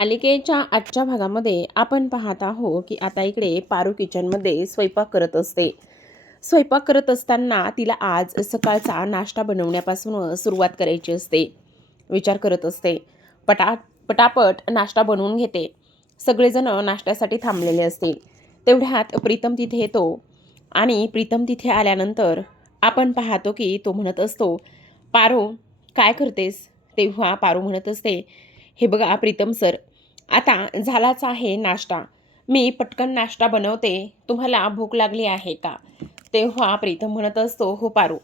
मालिकेच्या आजच्या भागामध्ये आपण पाहत आहो की आता इकडे पारू किचनमध्ये स्वयंपाक करत असते. स्वयंपाक करत असताना तिला आज सकाळचा नाश्ता बनवण्यापासून सुरुवात करायची असते. विचार करत असते. पटा पटापट नाश्ता बनवून घेते. सगळेजण नाश्त्यासाठी थांबलेले असतील. तेवढ्यात प्रीतम तिथे येतो आणि प्रीतम तिथे आल्यानंतर आपण पाहतो की तो म्हणत असतो पारो काय करतेस? तेव्हा पारो म्हणत असते हे बघा प्रीतम सर आता झालाच आहे नाश्ता. मी पटकन नाश्ता बनवते. तुम्हाला भूक लागली आहे का? तेव्हा प्रीतम म्हणत असतो हो पारू.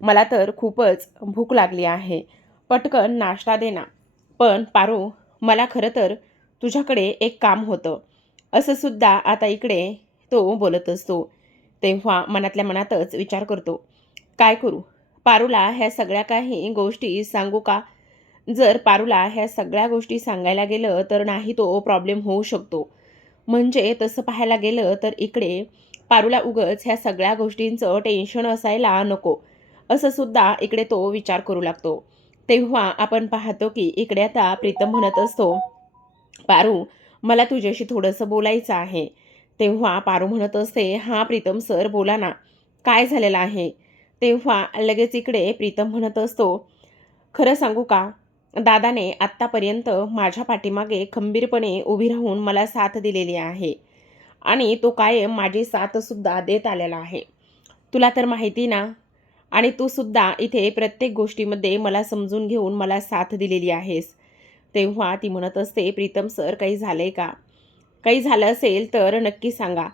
मला तर खूपच भूक लागली आहे. पटकन नाश्ता देना पण पारू मला खरं तर तुझ्याकडे एक काम होतं. असं सुद्धा आता इकडे तो बोलत असतो. तेव्हा मनातल्या मनातच विचार करतो. काय करू? पारूला ह्या सगळ्या काही गोष्टी सांगू का? जर पारूला ह्या सगळ्या गोष्टी सांगायला गेलं तर नाही तो प्रॉब्लेम होऊ शकतो. म्हणजे तसं पाहायला गेलं तर इकडे पारूला उगच ह्या सगळ्या गोष्टींचं टेन्शन असायला नको. असं सुद्धा इकडे तो विचार करू लागतो. तेव्हा आपण पाहतो की इकडे आता प्रीतम म्हणत असतो पारू मला तुझ्याशी थोडंसं बोलायचं आहे. तेव्हा पारू म्हणत असते हां प्रीतम सर बोला ना. काय झालेलं आहे? तेव्हा लगेच इकडे प्रीतम म्हणत असतो खरं सांगू का? दादाने आत्तापर्यंत माझ्या पाठीमागे खंबीरपणे उभी राहून मला साथ दिलेली आहे. आणि तो कायम माझी साथसुद्धा देत आलेला आहे. तुला तर माहिती ना? आणि तू सुद्धा इथे प्रत्येक गोष्टीमध्ये मला समजून घेऊन मला साथ दिलेली आहेस. तेव्हा ती म्हणत असते प्रीतम सर काही झालं आहे का? काही झालं असेल तर नक्की सांगा.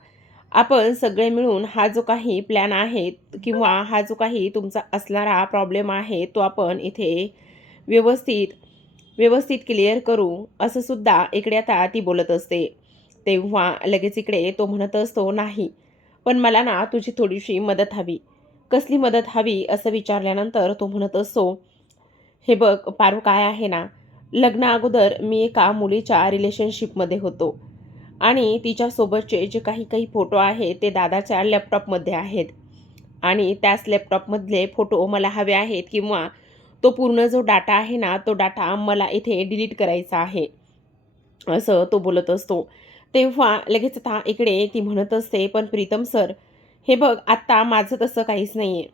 आपण सगळे मिळून हा जो काही प्लॅन आहे किंवा हा जो काही तुमचा असणारा प्रॉब्लेम आहे तो आपण इथे व्यवस्थित व्यवस्थित क्लिअर करू असं सुद्धा इकडे आता ती बोलत असते. तेव्हा लगेच इकडे तो म्हणत असतो नाही पण मला ना तुझी थोडीशी मदत हवी. कसली मदत हवी? असं विचारल्यानंतर तो म्हणत असतो हे बघ पारू काय आहे ना लग्ना अगोदर मी एका मुलीच्या रिलेशनशिपमध्ये होतो आणि तिच्यासोबतचे जे काही काही फोटो आहेत ते दादाच्या लॅपटॉपमध्ये आहेत आणि त्याच लॅपटॉपमधले फोटो मला हवे आहेत किंवा तो पूर्ण जो डाटा आहे ना तो डाटा मला इथे डिलीट करायचा आहे. असं तो बोलत असतो. तेव्हा लगेच आता इकडे ती म्हणत असते पण प्रीतम सर हे बघ आत्ता माझं तसं काहीच नाही आहे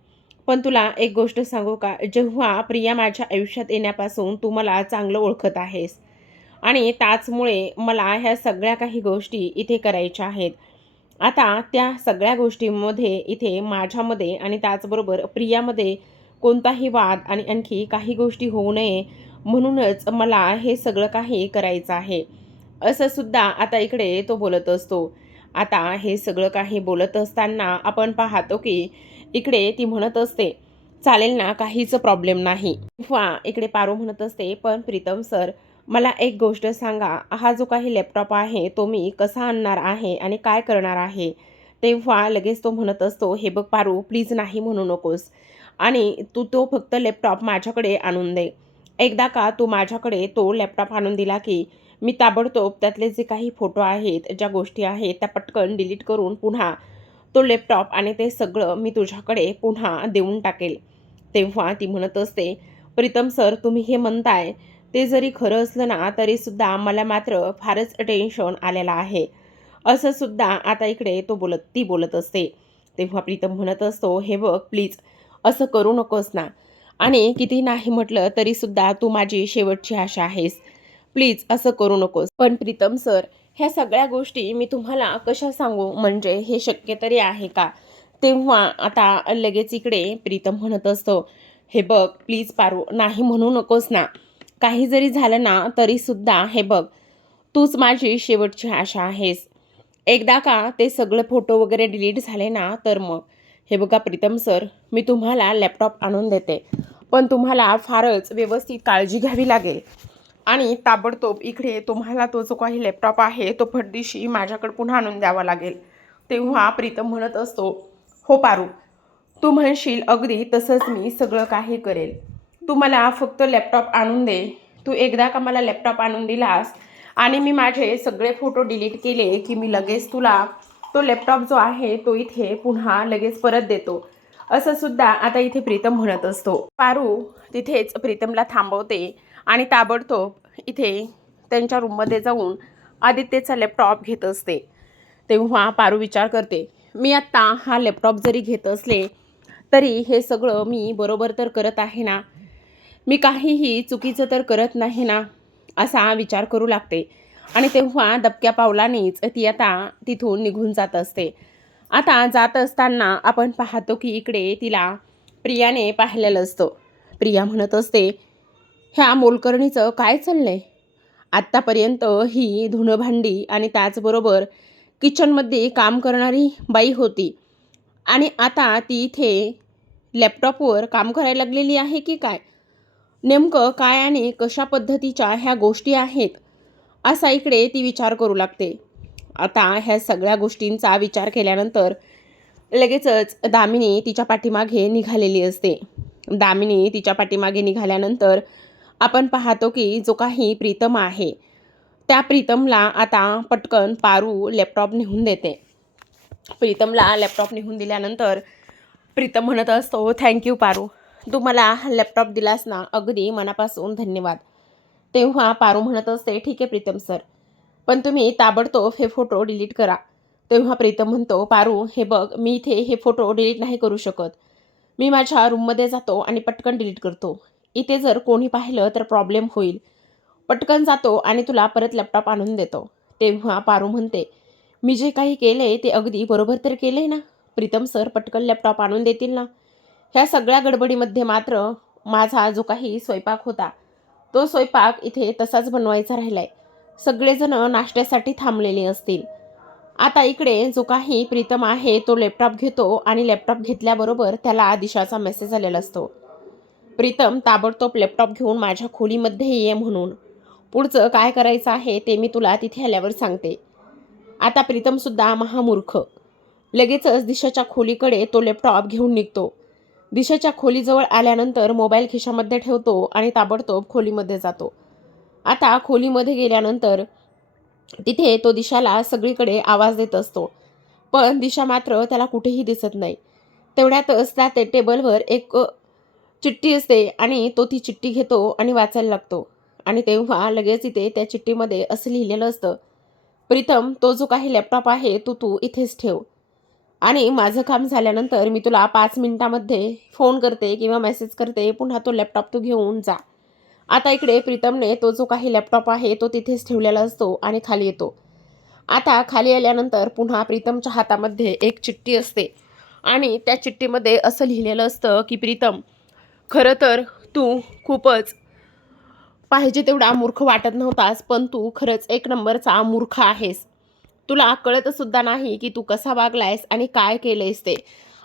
पण तुला एक गोष्ट सांगू का? जेव्हा प्रिया माझ्या आयुष्यात येण्यापासून तू मला चांगलं ओळखत आहेस आणि त्याचमुळे मला ह्या सगळ्या काही गोष्टी इथे करायच्या आहेत. आता त्या सगळ्या गोष्टींमध्ये इथे माझ्यामध्ये आणि त्याचबरोबर प्रियामध्ये कोणताही वाद आणि आणखी काही गोष्टी होऊ नये म्हणूनच मला हे सगळं काही करायचं आहे. असं सुद्धा आता इकडे तो बोलत असतो. आता हे सगळं काही बोलत असताना आपण पाहतो की इकडे ती म्हणत असते चालेल ना काहीच प्रॉब्लेम नाही. किंवा इकडे पारू म्हणत असते पण प्रीतम सर मला एक गोष्ट सांगा. हा जो काही लॅपटॉप आहे तो मी कसा आणणार आहे आणि काय करणार आहे? तेव्हा लगेच तो म्हणत असतो हे बघ पारू प्लीज नाही म्हणू नकोस. आणि तू तो फक्त लॅपटॉप माझ्याकडे आणून दे. एकदा का तू माझ्याकडे तो लॅपटॉप आणून दिला की मी ताबडतोब त्यातले जे काही फोटो आहेत ज्या गोष्टी आहेत त्या पटकन डिलीट करून पुन्हा तो लॅपटॉप आणि ते सगळं मी तुझ्याकडे पुन्हा देऊन टाकेल. तेव्हा ती म्हणत असते प्रीतम सर तुम्ही हे म्हणताय ते जरी खरं असलं ना तरीसुद्धा मला मात्र फारच टेन्शन आलेलं आहे. असं सुद्धा आता इकडे तो बोलत ती बोलत असते. तेव्हा प्रीतम म्हणत असतो हे बघ प्लीज असं करू नकोस ना. आणि किती नाही म्हटलं तरीसुद्धा तू माझी शेवटची आशा आहेस. प्लीज असं करू नकोस. पण प्रीतम सर ह्या सगळ्या गोष्टी मी तुम्हाला कशा सांगू? म्हणजे हे शक्य तरी आहे का? तेव्हा आता लगेच इकडे प्रीतम म्हणत असतो हे बघ प्लीज पारू नाही म्हणू नकोस ना. काही जरी झालं ना तरीसुद्धा हे बघ तूच माझी शेवटची आशा आहेस. एकदा का ते सगळे फोटो वगैरे डिलीट झाले ना तर मग हे बघा प्रीतम सर मी तुम्हाला लॅपटॉप आणून देते. पण तुम्हाला फारच व्यवस्थित काळजी घ्यावी लागेल. आणि ताबडतोब इकडे तुम्हाला तो जो काही लॅपटॉप आहे तो फटदिशी माझ्याकडे पुन्हा आणून द्यावा लागेल. तेव्हा प्रीतम म्हणत असतो हो पारू तू म्हणशील अगदी तसंच मी सगळं काही करेल. तू मला फक्त लॅपटॉप आणून दे. तू एकदा का मला लॅपटॉप आणून दिलास? आणि मी माझे सगळे फोटो डिलीट केले की मी लगेच तुला तो लॅपटॉप जो आहे तो इथे पुन्हा लगेच परत देतो. असं सुद्धा आता इथे प्रीतम म्हणत असतो. पारू तिथेच प्रीतमला थांबवते आणि ताबडतोब इथे त्यांच्या रूममध्ये जाऊन आदित्यचा लॅपटॉप घेत असते. तेव्हा पारू विचार करते मी आत्ता हा लॅपटॉप जरी घेत असले तरी हे सगळं मी बरोबर तर करत आहे ना? मी काहीही चुकीचं तर करत नाही ना? असा विचार करू लागते. आणि तेव्हा दबक्या पावलानेच ती आता तिथून निघून जात असते. आता जात असताना आपण पाहतो की इकडे तिला प्रियाने पाहिलेलं असतं. प्रिया म्हणत असते ह्या मोलकर्णीचं काय चाललंय? आत्तापर्यंत ही धुणं भांडी आणि त्याचबरोबर किचनमध्ये काम करणारी बाई होती. आणि आता ती इथे लॅपटॉपवर काम करायला लागलेली आहे की काय? नेमकं काय आणि कशा पद्धतीच्या ह्या गोष्टी आहेत? असा इकडे ती विचार करू लागते. आता ह्या सगळ्या गोष्टींचा विचार केल्यानंतर लगेचच दामिनी तिच्या पाठीमागे निघालेली असते. दामिनी तिच्या पाठीमागे निघाल्यानंतर आपण पाहतो की जो काही प्रीतम आहे त्या प्रीतमला आता पटकन पारू लॅपटॉप नेहून देते. प्रीतमला लॅपटॉप नेहून दिल्यानंतर प्रीतम म्हणत असतो थँक्यू पारू. तू मला हा लॅपटॉप दिलास ना अगदी मनापासून धन्यवाद. तेव्हा पारू म्हणत असते ठीक आहे प्रीतम सर. पण तुम्ही ताबडतोब हे फोटो डिलीट करा. तेव्हा प्रीतम म्हणतो पारू हे बघ मी इथे हे फोटो डिलीट नाही करू शकत. मी माझ्या रूममध्ये जातो आणि पटकन डिलीट करतो. इथे जर कोणी पाहिलं तर प्रॉब्लेम होईल. पटकन जातो आणि तुला परत लॅपटॉप आणून देतो. तेव्हा पारू म्हणते मी जे काही केले ते अगदी बरोबर तर केले ना? प्रीतम सर पटकन लॅपटॉप आणून देतील ना? ह्या सगळ्या गडबडीमध्ये मात्र माझा जो काही स्वयंपाक होता तो स्वयंपाक इथे तसाच बनवायचा राहिलाय. सगळेजण नाश्त्यासाठी थांबलेले असतील. आता इकडे जो काही प्रीतम आहे तो लॅपटॉप घेतो आणि लॅपटॉप घेतल्याबरोबर त्याला दिशाचा मेसेज आलेला असतो. प्रीतम ताबडतोब लॅपटॉप घेऊन माझ्या खोलीमध्ये ये म्हणून. पुढचं काय करायचं आहे ते मी तुला तिथे आल्यावर सांगते. आता प्रीतमसुद्धा महामूर्ख. लगेचच दिशाच्या खोलीकडे तो लॅपटॉप घेऊन निघतो. दिशाच्या खोलीजवळ आल्यानंतर मोबाईल खिशामध्ये ठेवतो आणि ताबडतोब खोलीमध्ये जातो. आता खोलीमध्ये गेल्यानंतर तिथे तो दिशाला सगळीकडे आवाज देत असतो. पण दिशा मात्र त्याला कुठेही दिसत नाही. तेवढ्यातच त्या ते टेबलवर एक चिठ्ठी असते आणि तो ती चिठ्ठी घेतो आणि वाचायला लागतो. आणि तेव्हा लगेच इथे त्या चिठ्ठीमध्ये असं लिहिलेलं असतं प्रीतम तो जो काही लॅपटॉप आहे तो तू इथेच ठेव. आणि माझं काम झाल्यानंतर मी तुला पाच मिनटामध्ये फोन करते किंवा मेसेज करते पुन्हा तो लॅपटॉप तू घेऊन जा. आता इकडे प्रीतमने तो जो काही लॅपटॉप आहे तो तिथेच ठेवलेला असतो आणि खाली येतो. आता खाली आल्यानंतर पुन्हा प्रीतमच्या हातामध्ये एक चिठ्ठी असते आणि त्या चिठ्ठीमध्ये असं लिहिलेलं असतं की प्रीतम खरं तर तू खूपच पाहिजे तेवढा मूर्ख वाटत नव्हतास पण तू खरंच एक नंबरचा मूर्ख आहेस. तुला कळतसुद्धा नाही की तू कसा वागलायस आणि काय केलंयस ते.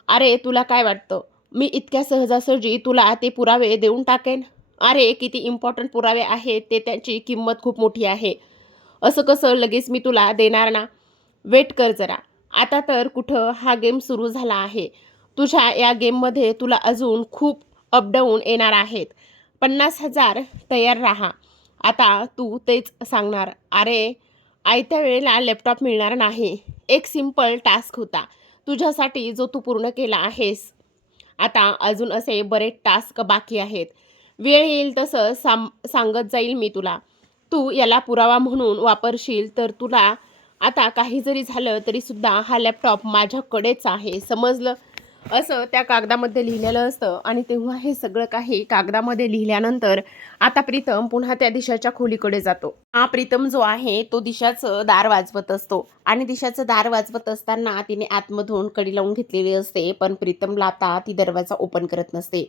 अरे तुला काय वाटतं? मी इतक्या सहजासहजी तुला ते पुरावे देऊन टाकेन? अरे किती इम्पॉर्टंट पुरावे आहेत ते त्याची किंमत खूप मोठी आहे. असं कसं लगेच मी तुला देणार ना? वेट कर जरा. आता तर कुठं हा गेम सुरू झाला आहे. तुझ्या या गेममध्ये तुला अजून खूप अपडाऊन येणार आहेत. पन्नास हजार तयार राहा. आता तू तेच सांगणार. अरे आयत्या वेळेला लॅपटॉप मिळणार नाही. एक सिंपल टास्क होता. तुझ्यासाठी जो तू पूर्ण केला आहेस. आता अजून असे बरेच टास्क बाकी आहेत. वेळ येईल तसं साम सांगत जाईल मी तुला. तू याला पुरावा म्हणून वापरशील तर तुला आता काही जरी झालं तरीसुद्धा हा लॅपटॉप माझ्याकडेच आहे. समजलं? असं त्या कागदामध्ये लिहिलेलं असतं. आणि तेव्हा हे सगळं काही कागदामध्ये लिहिल्यानंतर आता प्रीतम पुन्हा त्या दिशाच्या खोलीकडे जातो. हा प्रीतम जो आहे तो दिशाचं दार वाजवत असतो. आणि दिशाचं दार वाजवत असताना तिने आतमधून कडी लावून घेतलेली असते पण प्रीतमला आता ती दरवाजा ओपन करत नसते.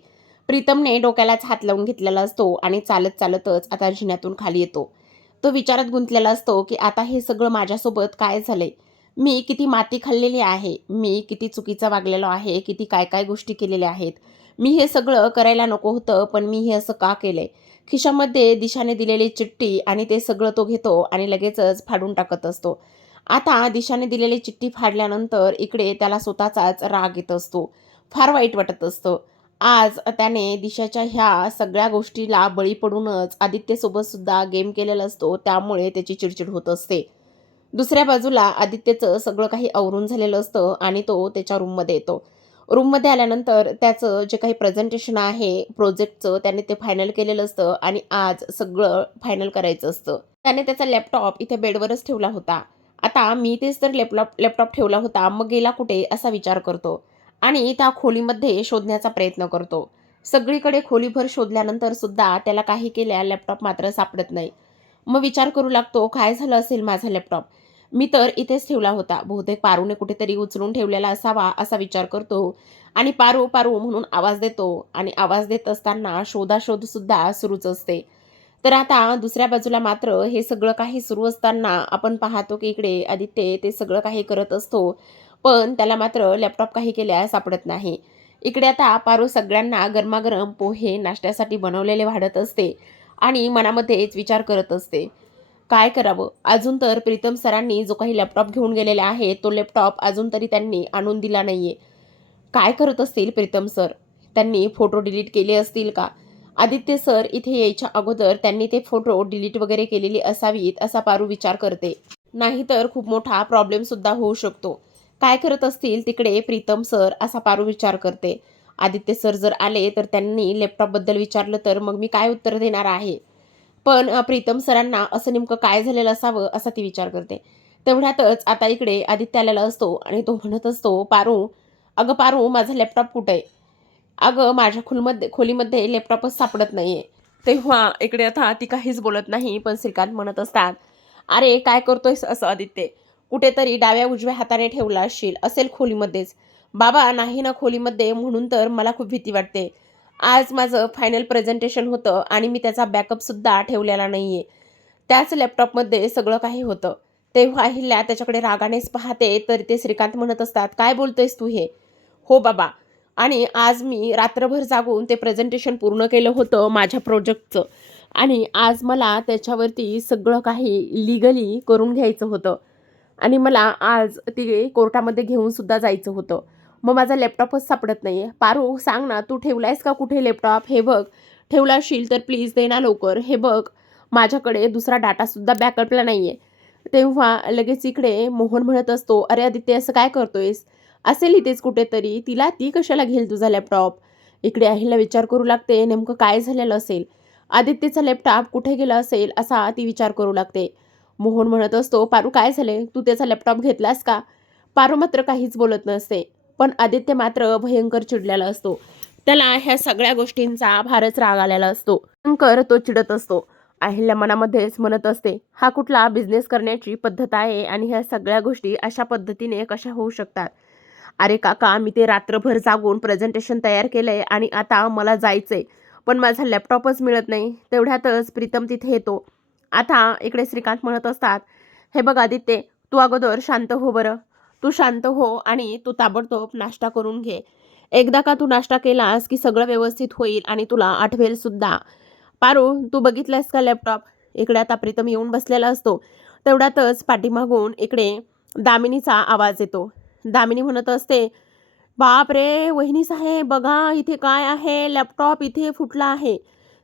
प्रीतमने डोक्यालाच हात लावून घेतलेला असतो आणि चालत चालतच आता जिन्यातून खाली येतो. तो विचारात गुंतलेला असतो की आता हे सगळं माझ्यासोबत काय झालंय? मी किती माती खाल्लेली आहे मी किती चुकीचं वागलेलो आहे किती काय काय गोष्टी केलेल्या आहेत. मी हे सगळं करायला नको होतं पण मी हे असं का केलंय खिशामध्ये दिशाने दिलेली चिठ्ठी आणि ते सगळं तो घेतो आणि लगेचच फाडून टाकत असतो. आता दिशाने दिलेली चिठ्ठी फाडल्यानंतर इकडे त्याला स्वतःचाच राग येत असतो. फार वाईट वाटत असतं. आज त्याने दिशाच्या ह्या सगळ्या गोष्टीला बळी पडूनच आदित्यसोबतसुद्धा गेम केलेला असतो त्यामुळे त्याची चिडचिड होत असते. दुसऱ्या बाजूला आदित्यचं सगळं काही आवरून झालेलं असतं आणि तो त्याच्या रूममध्ये येतो. रूममध्ये आल्यानंतर त्याचं जे काही प्रेझेंटेशन आहे प्रोजेक्टचं त्याने ते फायनल केलेलं असतं आणि आज सगळं फायनल करायचं असतं. त्याने त्याचा लॅपटॉप इथे बेडवरच ठेवला होता. आता मी तेच तर लॅपटॉप लॅपटॉप ठेवला होता मग गेला कुठे असा विचार करतो आणि त्या खोलीमध्ये शोधण्याचा प्रयत्न करतो. सगळीकडे खोलीभर शोधल्यानंतर सुद्धा त्याला काही केल्या लॅपटॉप मात्र सापडत नाही. मग विचार करू लागतो काय झालं असेल माझा लॅपटॉप मी तर इथेच ठेवला होता. बहुतेक पारूने कुठेतरी उचलून ठेवलेला असावा असा विचार करतो. आणि पारू पारू म्हणून आवाज देतो. आणि आवाज देत असताना शोधाशोधसुद्धा सुरूच असते. तर आता दुसऱ्या बाजूला मात्र हे सगळं काही सुरू असताना आपण पाहतो की इकडे आदित्य ते सगळं काही करत असतो. पण त्याला मात्र लॅपटॉप काही केल्या सापडत नाही. इकडे आता पारू सगळ्यांना गरमागरम पोहे नाश्त्यासाठी बनवलेले वाढत असते. आणि मनामध्येच विचार करत असते. काय करावं? अजून तर प्रीतम सरांनी जो काही लॅपटॉप घेऊन गेलेला आहे तो लॅपटॉप अजून तरी त्यांनी आणून दिला नाही आहे काय करत असतील प्रीतम सर? त्यांनी फोटो डिलीट केले असतील का? आदित्य सर इथे यायच्या अगोदर त्यांनी ते फोटो डिलीट वगैरे केलेली असावीत असा पारू विचार करते. नाहीतर खूप मोठा प्रॉब्लेमसुद्धा होऊ शकतो. काय करत असतील तिकडे प्रीतम सर असा पारू विचार करते. आदित्य सर जर आले तर त्यांनी लॅपटॉपबद्दल विचारलं तर मग मी काय उत्तर देणार आहे? पण प्रीतम सरांना असं नेमकं काय झालेलं असावं असा ती विचार करते. तेवढ्यातच आता इकडे आदित्य आलेला असतो आणि तो म्हणत असतो पारू अगं पारू माझा लॅपटॉप कुठं आहे? अगं माझ्या खोलमध्ये खोलीमध्ये लॅपटॉपच सापडत नाही आहे तेव्हा इकडे आता ती काहीच बोलत नाही पण श्रीकांत म्हणत असतात अरे काय करतोयस असं आदित्य? कुठेतरी डाव्या उजव्या हाताने ठेवला असशील असेल खोलीमध्येच. बाबा नाही ना खोलीमध्ये म्हणून तर मला खूप भीती वाटते. आज माझं फायनल प्रेझेंटेशन होतं आणि मी त्याचा बॅकअपसुद्धा ठेवलेला नाही आहे त्याच लॅपटॉपमध्ये सगळं काही होतं. तेव्हा अहिल्या त्याच्याकडे रागानेच पाहते तर ते श्रीकांत म्हणत असतात काय बोलतोयस तू हे? हो बाबा. आणि आज मी रात्रभर जागून ते प्रेझेंटेशन पूर्ण केलं होतं माझ्या प्रोजेक्टचं आणि आज मला त्याच्यावरती सगळं काही लिगली करून घ्यायचं होतं. आणि मला आज ती कोर्टामध्ये घेऊन सुद्धा जायचं होतं. मग माझा लॅपटॉपच सापडत नाही आहे पारू सांग ना तू ठेवला आहेस का कुठे लॅपटॉप हे बघ. ठेवला असशील तर प्लीज दे ना लवकर. हे बघ माझ्याकडे दुसरा डाटासुद्धा बॅकअपला नाही आहे तेव्हा लगेच इकडे मोहन म्हणत असतो अरे आदित्य असं काय करतोयस? असेल इथेच कुठेतरी. तिला ती कशाला घेईल तुझा लॅपटॉप इकडे आईला विचार करू लागते. नेमकं काय झालेलं असेल? आदित्यचा लॅपटॉप कुठे गेला असेल? असा ती विचार करू लागते. मोहन म्हणत असतो पारू काय झाले तू त्याचा लॅपटॉप घेतलास का? पारू मात्र काहीच बोलत नसते. पण आदित्य मात्र भयंकर चिडलेला असतो. त्याला ह्या सगळ्या गोष्टींचा फारच राग आलेला असतो. भयंकर तो चिडत असतो. अहिल्या मनामध्येच म्हणत असते हा कुठला बिझनेस करण्याची पद्धत आहे आणि ह्या सगळ्या गोष्टी अशा पद्धतीने कशा होऊ शकतात? अरे काका मी ते रात्रभर जागून प्रेझेंटेशन तयार केलंय आणि आता मला जायचंय पण माझा लॅपटॉपच मिळत नाही. तेवढ्यातच प्रीतम तिथे येतो. आता इकडे श्रीकांत म्हणत असतात हे बघ आदित्य तू अगोदर शांत हो बरं. तू शांत हो आणि तू ताबडतोब नाश्ता करून घे. एकदा का तू नाश्ता केलास की सगळं व्यवस्थित होईल आणि तुला आठवेल सुद्धा. पारू तू बघितलंस का लॅपटॉप? इकडे आता प्रीतम येऊन बसलेला असतो. तेवढ्यातच पाठीमागून इकडे दामिनीचा आवाज येतो. दामिनी म्हणत असते बाप रे वहिनी साहेब बघा इथे काय आहे? लॅपटॉप इथे फुटला आहे.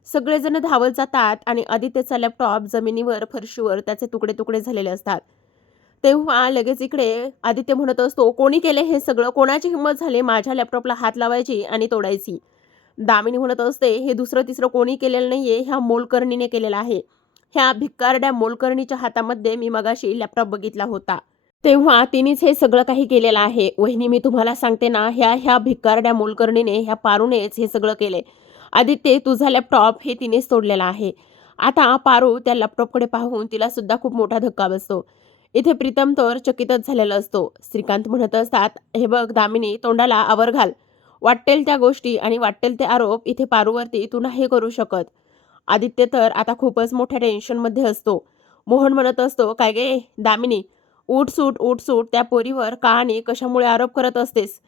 सगळेजण धावत जातात आणि आदित्यचा लॅपटॉप जमिनीवर फरशीवर त्याचे तुकडे तुकडे झालेले असतात. तेव्हा लगेच इकडे आदित्य म्हणत असतो कोणी केले हे सगळं? कोणाची हिंमत झाली माझ्या लॅपटॉपला हात लावायची आणि तोडायची? दामिनी म्हणत असते हे दुसरं तिसरं कोणी केलेलं नाहीये ह्या मोलकर्णीने केलेलं आहे. ह्या भिक्कारड्या मोलकर्णीच्या हातामध्ये मी मगाशी लॅपटॉप बघितला होता. तेव्हा तिनेच हे सगळं काही केलेलं आहे. वहिनी मी तुम्हाला सांगते ना ह्या ह्या भिक्कारड्या मोलकर्णीने ह्या पारूनेच हे सगळं केले. आदित्य तुझा लॅपटॉप हे तिनेच तोडलेला आहे. आता पारू त्या लॅपटॉपकडे पाहून तिला सुद्धा खूप मोठा धक्का बसतो. इथे प्रीतम तर चकितच झालेला असतो. श्रीकांत म्हणत असतात हे बघ दामिनी तोंडाला आवर घाल. वाटेल त्या गोष्टी आणि वाटेल ते आरोप इथे पारूवरती तू नाही करू शकत. आदित्य तर आता खूपच मोठ्या टेन्शनमध्ये असतो. मोहन म्हणत असतो काय गे दामिनी उठ सूट त्या पोरीवर का आणि कशामुळे आरोप करत असतेस?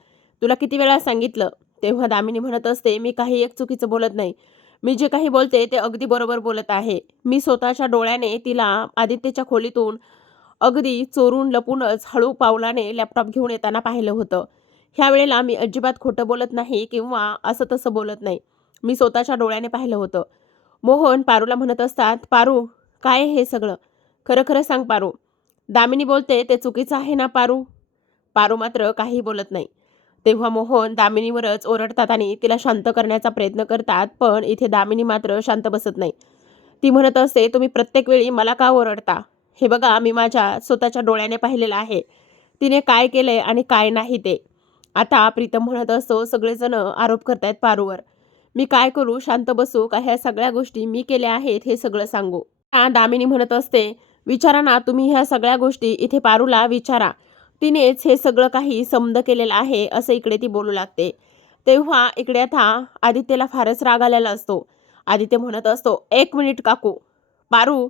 तुला किती वेळा सांगितलं? तेव्हा दामिनी म्हणत असते मी काही एक चुकीचं बोलत नाही. मी जे काही बोलते ते अगदी बरोबर बोलत आहे. मी स्वतःच्या डोळ्याने तिला आदित्यच्या खोलीतून अगदी चोरून लपूनच हळू पावलाने लॅपटॉप घेऊन येताना पाहिलं होतं. ह्या वेळेला मी अजिबात खोटं बोलत नाही किंवा असं तसं बोलत नाही. मी स्वतःच्या डोळ्याने पाहिलं होतं. मोहन पारूला म्हणत असतात पारू काय हे सगळं? खरं खरं सांग पारू. दामिनी बोलते ते चुकीचं आहे ना पारू? पारू मात्र काही बोलत नाही. तेव्हा मोहन दामिनीवरच ओरडतात आणि तिला शांत करण्याचा प्रयत्न करतात पण इथे दामिनी मात्र शांत बसत नाही. ती म्हणत असते तुम्ही प्रत्येक वेळी मला का ओरडता? हे बघा मी माझ्या स्वतःच्या डोळ्याने पाहिलेलं आहे. तिने काय केलंय आणि काय नाही ते. आता प्रीतम म्हणत असतो सगळेजण आरोप करतायत पारूवर. मी काय करू? शांत बसू का? ह्या सगळ्या गोष्टी मी केल्या आहेत हे सगळं सांगू. हा दामिनी म्हणत असते विचारा ना तुम्ही ह्या सगळ्या गोष्टी इथे पारूला विचारा. तिनेच हे सगळं काही समद केलेलं आहे असं इकडे ती बोलू लागते. तेव्हा इकडे आता आदित्यला फारच राग आलेला असतो. आदित्य म्हणत असतो एक मिनिट काकू. पारू.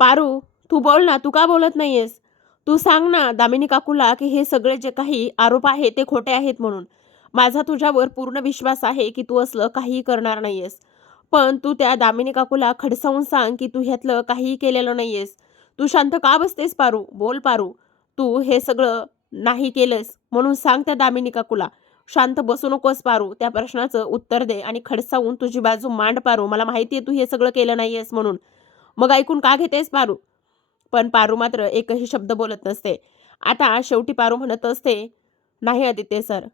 पारू. तू बोल ना तू का बोलत नाहीयेस? तू सांग ना दामिनी काकूला की हे सगळे जे काही आरोप आहेत ते खोटे आहेत म्हणून. माझा तुझ्यावर पूर्ण विश्वास आहे की तू असलं काहीही करणार नाहीयेस. पण तू त्या दामिनी काकूला खडसावून सांग की तू ह्यातलं काहीही केलेलं नाहीयेस. तू शांत का बसतेस पारू? बोल पारू. तू हे सगळं नाही केलंस म्हणून सांग त्या दामिनी काकूला. शांत बसू नकोस पारू. त्या प्रश्नाचं उत्तर दे आणि खडसावून तुझी बाजू मांड पारू. मला माहिती आहे तू हे सगळं केलं नाहीयेस म्हणून. मग ऐकून का घेतेस पारू? पण पारू मात्र एकही शब्द बोलत नसते. आता शेवटी पारू म्हणत असते नाही आदित्य सर.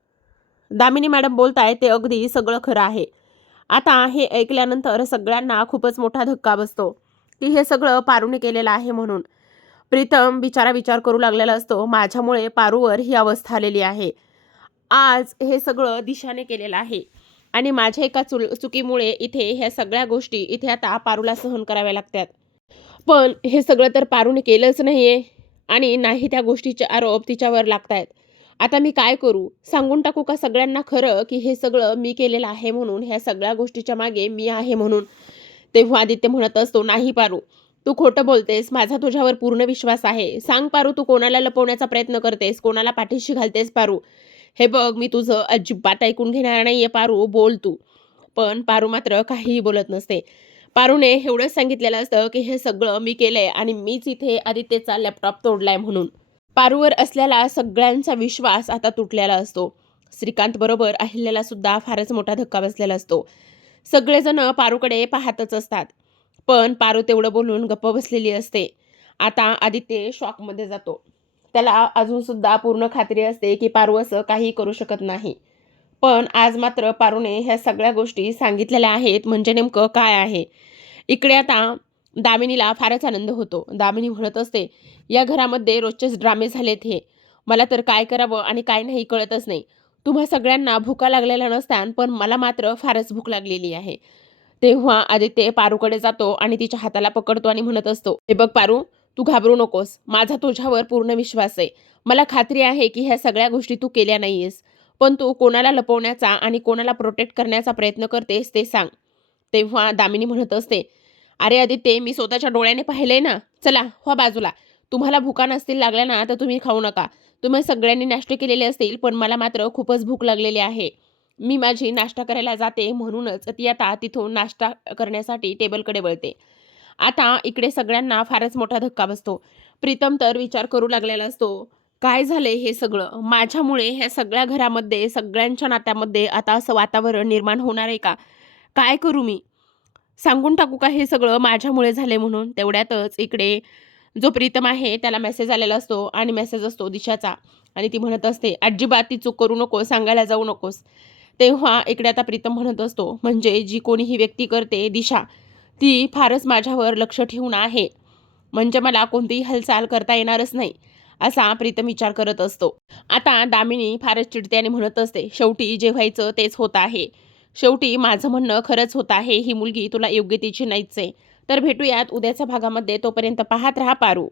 दामिनी मॅडम बोलताय ते अगदी सगळं खरं आहे. आता हे ऐकल्यानंतर सगळ्यांना खूपच मोठा धक्का बसतो. की हे सगळं पारूने केलेलं आहे म्हणून. प्रीतम बिचारा विचार करू लागलेला असतो माझ्यामुळे पारूवर ही अवस्था आलेली आहे. आज हे सगळं दिशाने केलेलं आहे. आणि माझ्या एका चुल चुकीमुळे इथे ह्या सगळ्या गोष्टी इथे आता पारूला सहन कराव्या लागतात. पण हे सगळं तर पारूने केलंच नाही आहे आणि नाही त्या गोष्टीचे आरोप तिच्यावर लागत आहेत आता मी काय करू? सांगून टाकू का सगळ्यांना खरं की हे सगळं मी केलेलं आहे म्हणून ह्या सगळ्या गोष्टीच्या मागे मी आहे म्हणून? तेव्हा आदित्य म्हणत असतो नाही पारू. तू खोटं बोलतेस. माझा तुझ्यावर पूर्ण विश्वास आहे. सांग पारू तू कोणाला लपवण्याचा प्रयत्न करतेस? कोणाला पाठीशी घालतेस पारू? हे बघ मी तुझं अजिबात ऐकून घेणार नाहीये पारू. बोल तू. पण पारू मात्र काहीही बोलत नसते. पारूने एवढंच सांगितलेलं असतं की हे सगळं मी केलंय आणि मीच इथे आदित्यचा लॅपटॉप तोडलाय म्हणून. पारूवर असलेला सगळ्यांचा विश्वास आता तुटलेला असतो. श्रीकांत बरोबर अहिल्याला सुद्धा फारच मोठा धक्का बसलेला असतो. सगळेजण पारूकडे पाहतच असतात. पण पारू तेवढं बोलून गप्प बसलेली असते. आता आदित्य शॉकमध्ये जातो. त्याला अजून सुद्धा पूर्ण खात्री असते की पारू असं काही करू शकत नाही. पण आज मात्र पारूने ह्या सगळ्या गोष्टी सांगितलेल्या आहेत म्हणजे नेमकं काय आहे? इकडे आता दामिनीला फारच आनंद होतो. दामिनी म्हणत असते या घरामध्ये रोजचेच ड्रामे झालेत हे. मला तर काय करावं आणि काय नाही कळतच नाही. तुम्हा सगळ्यांना भुका लागलेल्या नसतान पण मला मात्र फारच भूक लागलेली आहे. तेव्हा आदित्य पारूकडे जातो आणि तिच्या हाताला पकडतो आणि म्हणत असतो हे बघ पारू तू घाबरू नकोस. माझा तुझ्यावर पूर्ण विश्वास आहे. मला खात्री आहे की ह्या सगळ्या गोष्टी तू केल्या नाहीयेस. पण तू कोणाला लपवण्याचा आणि कोणाला प्रोटेक्ट करण्याचा प्रयत्न करतेस ते सांग. तेव्हा दामिनी म्हणत असते अरे आदित्य मी स्वतःच्या डोळ्याने पाहिलंय ना. चला हो बाजूला. तुम्हाला भुका नसतील लागल्या ना तर तुम्ही खाऊ नका. तुम्ही सगळ्यांनी नाश्ते केलेले असतील पण मला मात्र खूपच भूक लागलेली आहे. मी माझी नाश्ता करायला जाते म्हणूनच ती आता तिथून नाश्ता करण्यासाठी टेबलकडे वळते. आता इकडे सगळ्यांना फारच मोठा धक्का बसतो. प्रीतम तर विचार करू लागलेला असतो काय झालंय हे सगळं? माझ्यामुळे ह्या सगळ्या घरामध्ये सगळ्यांच्या नात्यामध्ये आता असं वातावरण निर्माण होणार आहे का? काय करू मी? सांगून टाकू का हे सगळं माझ्यामुळे झाले म्हणून? तेवढ्यातच इकडे जो प्रीतम आहे त्याला मेसेज आलेला असतो आणि मेसेज असतो दिशाचा. आणि ती म्हणत असते अजिबात ती चूक करू नको सांगायला जाऊ नकोस. तेव्हा इकडे आता प्रीतम म्हणत असतो म्हणजे जी कोणी ही व्यक्ती करते दिशा ती फारच माझ्यावर लक्ष ठेवून आहे. म्हणजे मला कोणतीही हालचाल करता येणारच नाही. असा प्रीतम विचार करत असतो. आता दामिनी फारच चिडते आणि म्हणत असते शेवटी जे व्हायचं तेच होत आहे. शेवटी माझं म्हणणं खरंच होत आहे ही मुलगी तुला योग्य तिची नाहीच आहे. तर भेटूयात उद्याच्या भागामध्ये तोपर्यंत पाहत राहा पारू.